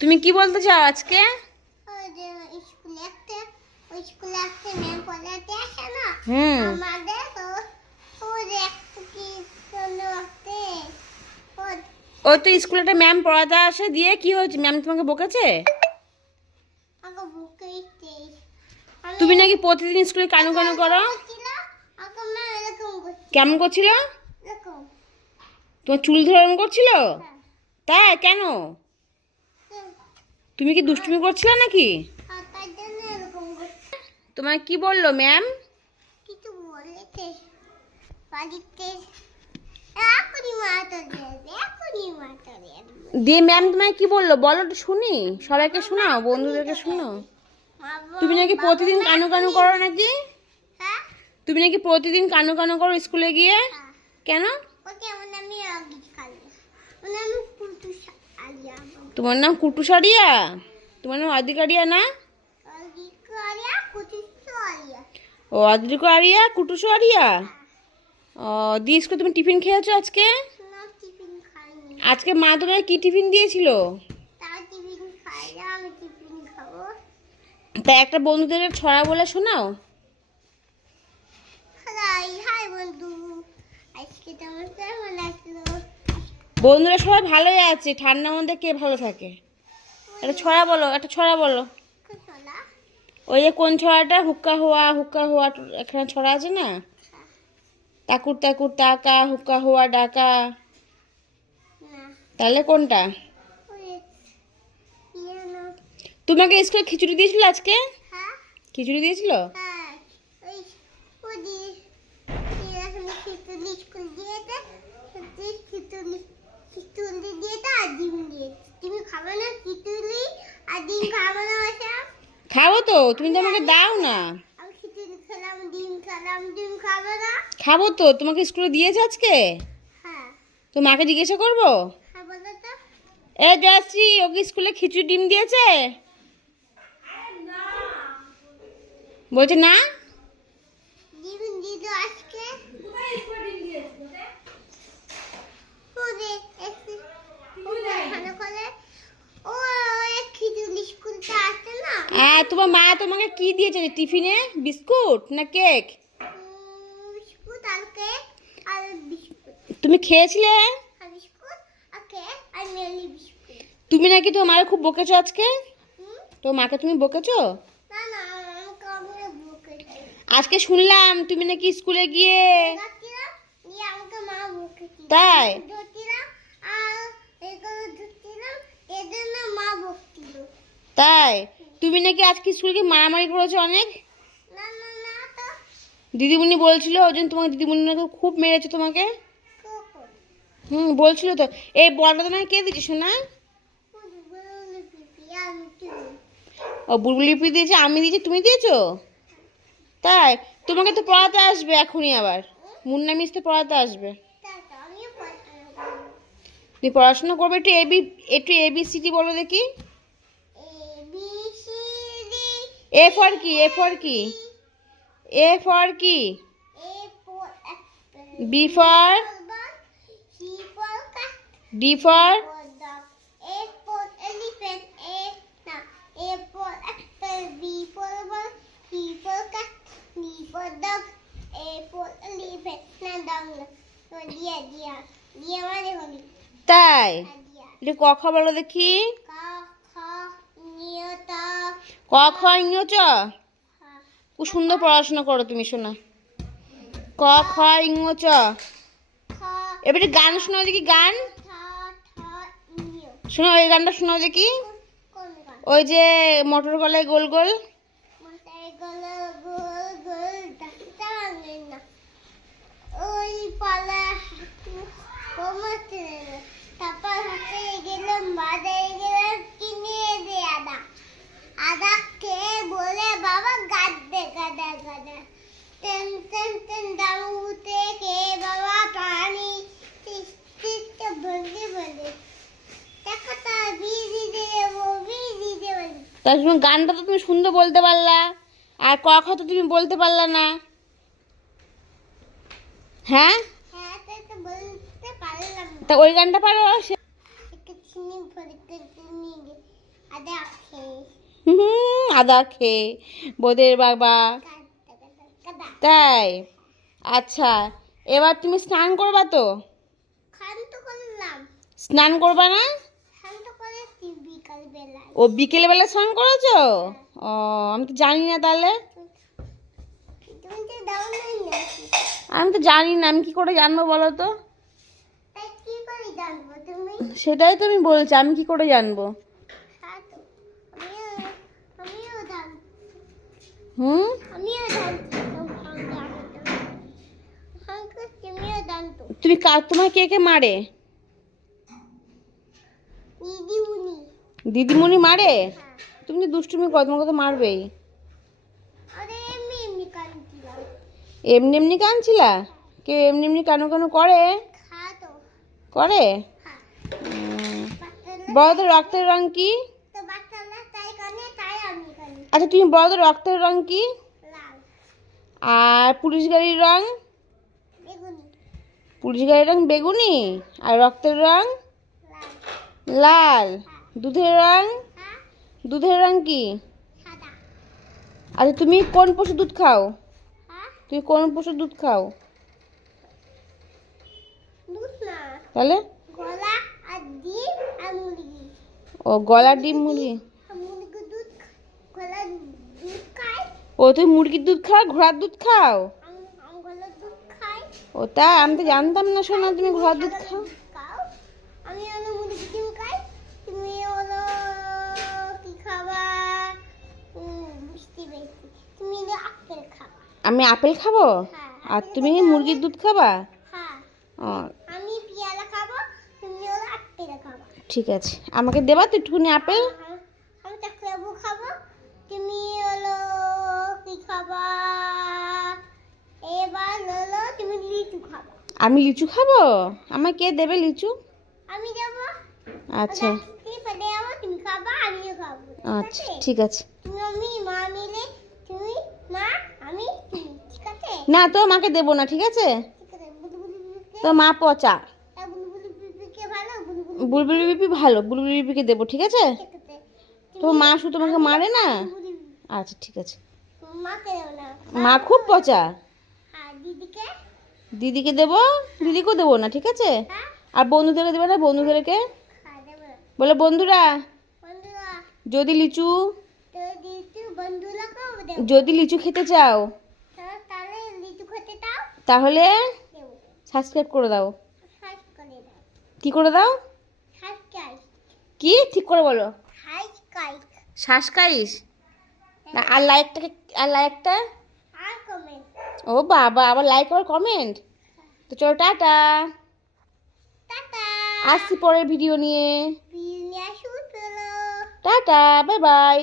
তুমি কি বলতে চাও আজকে? ও- তো স্কুলে একটা ম্যাম পড়াতে আসে দিয়ে কি হয়েছে? ম্যাম তোমাকে বকেছে? তুমি নাকি প্রতিদিন স্কুলে কানু কানু করো? কেমন করছিল? তোমার চুল ধরে করছিল? হ্যাঁ। তাই? কেন? তুমি কি দুষ্টুমি করছিলে নাকি? তোমায় কি বলল ম্যাম কিছু বলেছে। বাড়িতে দিয়ে ম্যাম তোমায় কি বলল? বলো তো শুনি। সবাইকে শোনাও বন্ধুদেরকে শোনো তুমি নাকি প্রতিদিন কানু কানু করো নাকি? হ্যাঁ? তুমি নাকি প্রতিদিন কানু কানু করো স্কুলে গিয়ে? হ্যাঁ। কেন? ওকে তোমার নাম কুটুসারিয়া তোমার নাম অধিকারিয়া না? ও অদ্রিকো আরিয়া কুটুসু আরিয়া ও, দিয়ে স্কুলে তুমি টিফিন খেয়েছো আজকে? আজকে মা তোমায় কি টিফিন দিয়েছিল? তাই একটা বন্ধুদের ছড়া বলে শোনাও। হাই বন্ধু। আজকে তোমার কেমন আসলো বন্ধুরা সবাই ভালোই আছে, ঠান্ডার মধ্যে কে ভালো থাকে? একটা ছড়া বলো, একটা ছড়া বলো। ওই যে কোন ছড়াটা? হুক্কা হওয়া হুক্কা হওয়া এখানে ছড়া আছে না? তাকুর তাকুর টাকা হুক্কা হওয়া ডাকা। তাহলে কোনটা? তোমাকে স্কুলে খিচুড়ি দিয়েছিল আজকে? খিচুড়ি দিয়েছিল? খিচুড়ি খিচুড়ি দিয়েছে আর ডিম দিয়েছে। তুমি খাবে না খিচুড়ি আর ডিম খাবে না ওসব? খাব তো তুমি তো আমাকে দাও না। আমি খিচুড়ি খেলাম ডিম খেলাম ডিম খাবে না। খাব তো তোমাকে স্কুলে দিয়েছে আজকে? হ্যাঁ। তো মাকে জিজ্ঞাসা করব? এ জয়শ্রী ওকে স্কুলে খিচুড়ি ডিম দিয়েছে? বলছে না ডিম দিল আজকে ওরে একটু ভালো করে ও ওই খিচুড়ি স্কুলটা আছে না হ্যাঁ তোমার মা তোমাকে কি দিয়েছে টিফিনে বিস্কুট না কেক? তুমি খেয়েছিলে? বিস্কুট কেক আর তুমি নাকি তো তোমার খুব বকেছো আজকে? তো মাকে তুমি বকেছো? আজকে শুনলাম তুমি নাকি স্কুলে গিয়ে আমাকে মা তাই? তাই? তুমি নাকি আজকে স্কুলে গিয়ে মারামারি করেছ অনেক? দিদিমণি বলছিল ওই জন্য তোমার দিদিমণি নাকি খুব মেরেছে তোমাকে। হুম বলছিল তো। এই বলটা তোমাকে কে দিচ্ছে শোনা ও বুলবুলি লিপি দিয়েছে আমি দিয়েছি তুমি দিয়েছ? তাই তোমাকে তো পড়াতে আসবে এখনই আবার। মুন্না মিস তো পড়াতে আসবে। তাতো পড়াশোনা করব তুমি পড়াশোনা করবে একটু এবি একটু এবিসিডি বলো দেখি A B C D A for কি এ ফর কি এ ফর কি বি ফর ডি ফর মানে তাই আর দিয়া একটু ক খ বলো দেখি ক খ ইংরেজ চ? খুব সুন্দর পড়াশোনা করো তুমি, শোনা। ক খ ইংরেজ চ? এবার গান শোনাও দেখি, গান। শোনো ওই গানটা শোনাও দেখি। ওই যে মোটর গলায় গোল গোল। ওই পালা তার জন্য গানটা তো তুমি সুন্দর বলতে পারলা। আর ক খ তো তুমি বলতে পারলা না। হ্যাঁ? হ্যাঁ তো ওই গানটা পারো হুম আদা খেয়ে বোদের বাবা। তাই? আচ্ছা এবার তুমি স্নান করবা তো? স্নান করবা না খান তো করে বিকাল বেলায় ও বিকেলবেলা স্নান করেছ? ও, আমি তো জানি না তাহলে। আমি তো জানি না, আমি কি করে জানব বলো তো? সেটাই তো আমি বলছি, আমি কি করে জানব? হুম? তুমি কা তোমার কে কে মারে? দিদিমণি মারে? তুমি তো দুষ্টুমি করো তোমাকে তো মারবেই। এমনি এমনি কানছিলা? কেউ এমনি এমনি কানো কানো করে? করে? হ্যাঁ। বড়দের রক্তের রং কি? আচ্ছা তুমি বড়দের রক্তের রং কি? আর পুলিশ গাড়ির রং? পুলিশ গাড়ির রং বেগুনি? আর রক্তের রং? লাল। দুধের রং? হ্যাঁ। দুধের রং কি? আচ্ছা তুমি কোন পশু দুধ খাও? হ্যাঁ। তুমি কোন পশু দুধ খাও? তাহলে? ও গলা ডিম মুরগি। ও তুমি মুরগির দুধ খাও ঘোড়ার দুধ খাও? ও তা আমি তো জানতাম না শোনা তুমি ঘোড়ার দুধ খাও। আমি আপেল খাব? হ্যাঁ আর তুমি মুরগির দুধ খাবা? হ্যাঁ। ঠিক আছে। আমাকে দেবা তো একটুখানি আপেল? তুমি হলো কি খাবা? এবার হলো তুমি লিচু খাবা। আমি লিচু খাব? আমাকে কে দেবে লিচু? আমি আচ্ছা। আচ্ছা ঠিক আছে তুমি আমি মা মিলে তুমি মা আমি তুমি ঠিক আছে না, তো মাকে দেবো না, ঠিক আছে? তো মা পচা। বুলবুলি বিপি ভালো, বুলবুলি বিপিকে দেবো, ঠিক আছে? তো মা শুধু তোমাকে মারে না? আচ্ছা ঠিক আছে। মা খুব পচা। দিদিকে দেবো? দিদিকেও দেবো না, ঠিক আছে? আর বন্ধুদেরকে দেবে না, বন্ধুদেরকে। বলে, বন্ধুরা, যদি লিচু যদি লিচু খেতে চাও তা- তাহলে লিচু খেতে দাও তাহলে সাবস্ক্রাইব করে দাও। কি করে দাও? কি? ঠিক করে বলো। শ্বাসকাইস না আর লাইকটাকে আর লাইকটা আর কমেন্ট ও বাবা আবার লাইক আবার কমেন্ট তো চলো টাটা। টাটা আসছি পরের ভিডিও নিয়ে। Tata bye bye